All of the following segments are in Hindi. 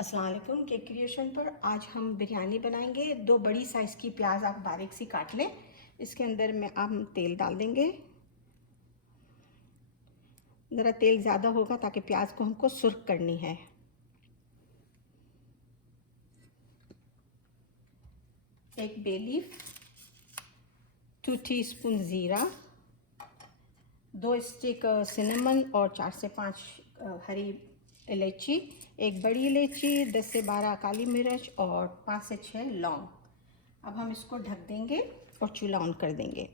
अस्सलाम वालेकुम। केक क्रिएशन पर आज हम बिरयानी बनाएंगे। 2 बड़ी साइज़ की प्याज आप बारीक सी काट लें। इसके अंदर में हम तेल डाल देंगे। ज़रा तेल ज़्यादा होगा ताकि प्याज को हमको सुर्ख करनी है। एक बे लीफ, 2 टीस्पून ज़ीरा, 2 स्टिक सिनेमन और 4 से 5 हरी इलायची, एक बड़ी इलायची, 10 से 12 काली मिर्च और 5 से 6 लौंग। अब हम इसको ढक देंगे और चूल्हा ऑन कर देंगे।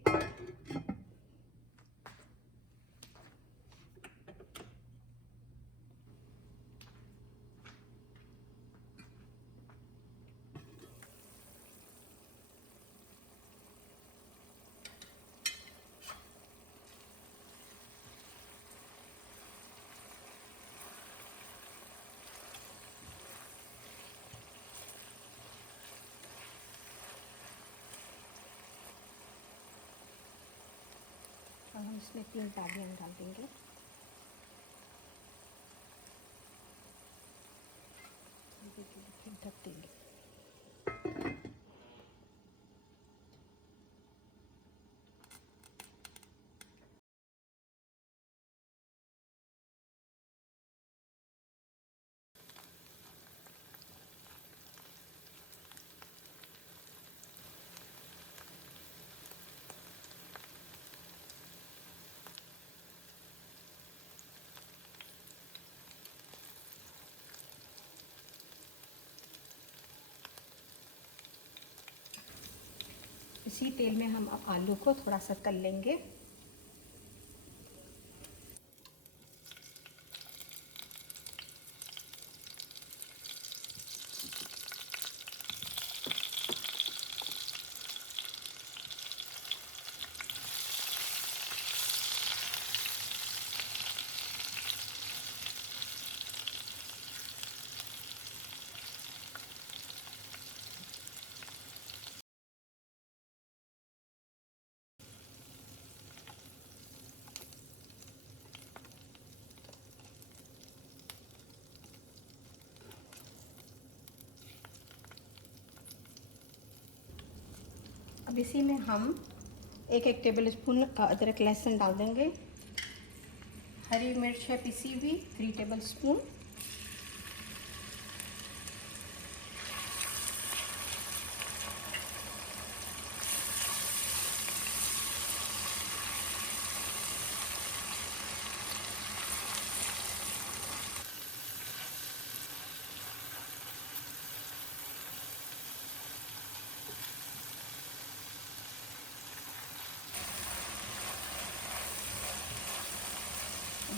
और हम इसमें 3 बादियाँ डाल देंगे। ढक देंगे। इसी तेल में हम अब आलू को थोड़ा सा तल लेंगे। अब इसी में हम एक टेबल स्पून अदरक लहसुन डाल देंगे। हरी मिर्च है पिसी हुई 3 टेबल स्पून।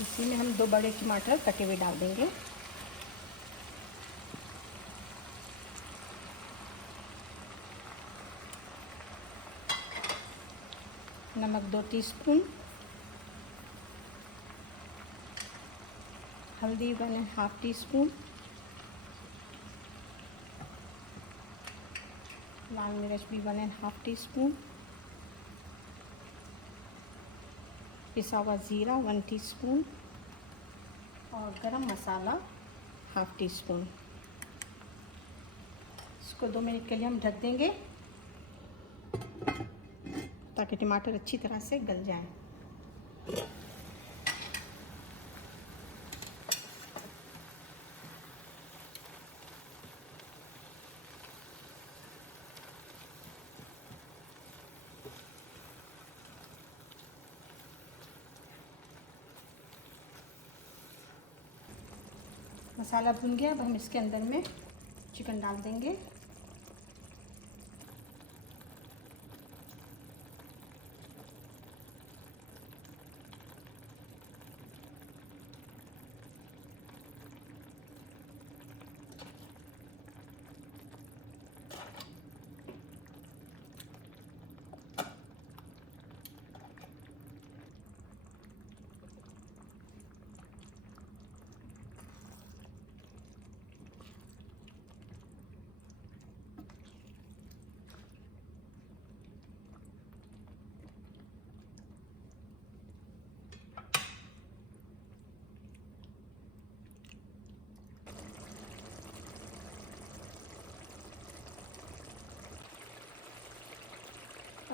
इसी में हम 2 बड़े टमाटर कटे हुए डाल देंगे। नमक 2 टीस्पून, हल्दी 1.5 टीस्पून, लाल मिर्च भी 1.5 टीस्पून, पिसा हुआ ज़ीरा 1 टीस्पून और गरम मसाला 1/2 टीस्पून। इसको 2 मिनट के लिए हम ढक देंगे ताकि टमाटर अच्छी तरह से गल जाएं। मसाला भुन गया। अब हम इसके अंदर में चिकन डाल देंगे।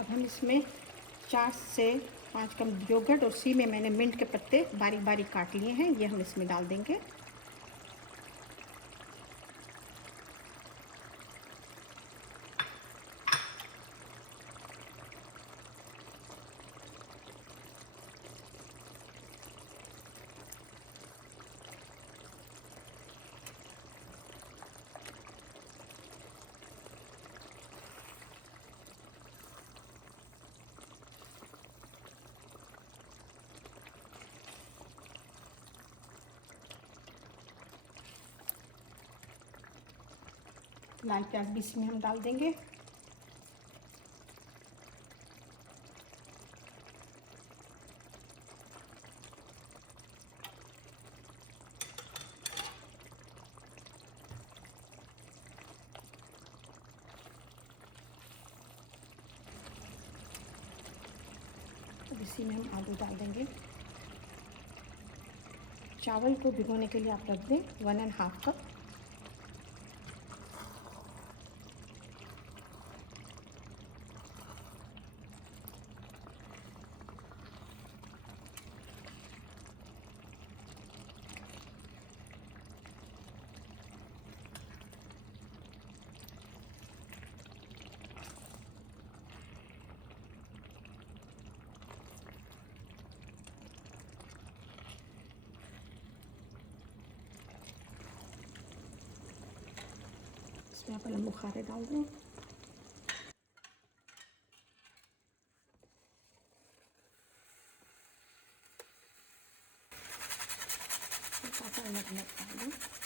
अब हम इसमें 4 से 5 कप योगर्ट और उसी में मैंने मिंट के पत्ते बारीक बारीक काट लिए हैं, ये हम इसमें डाल देंगे। लाल प्याज भी इसमें हम डाल देंगे। अब इसी में हम आलू डाल देंगे। चावल को भिगोने के लिए आप रख दें 1.5 कप। इसमें आप नींबू खारे डाल दें। डाल दें।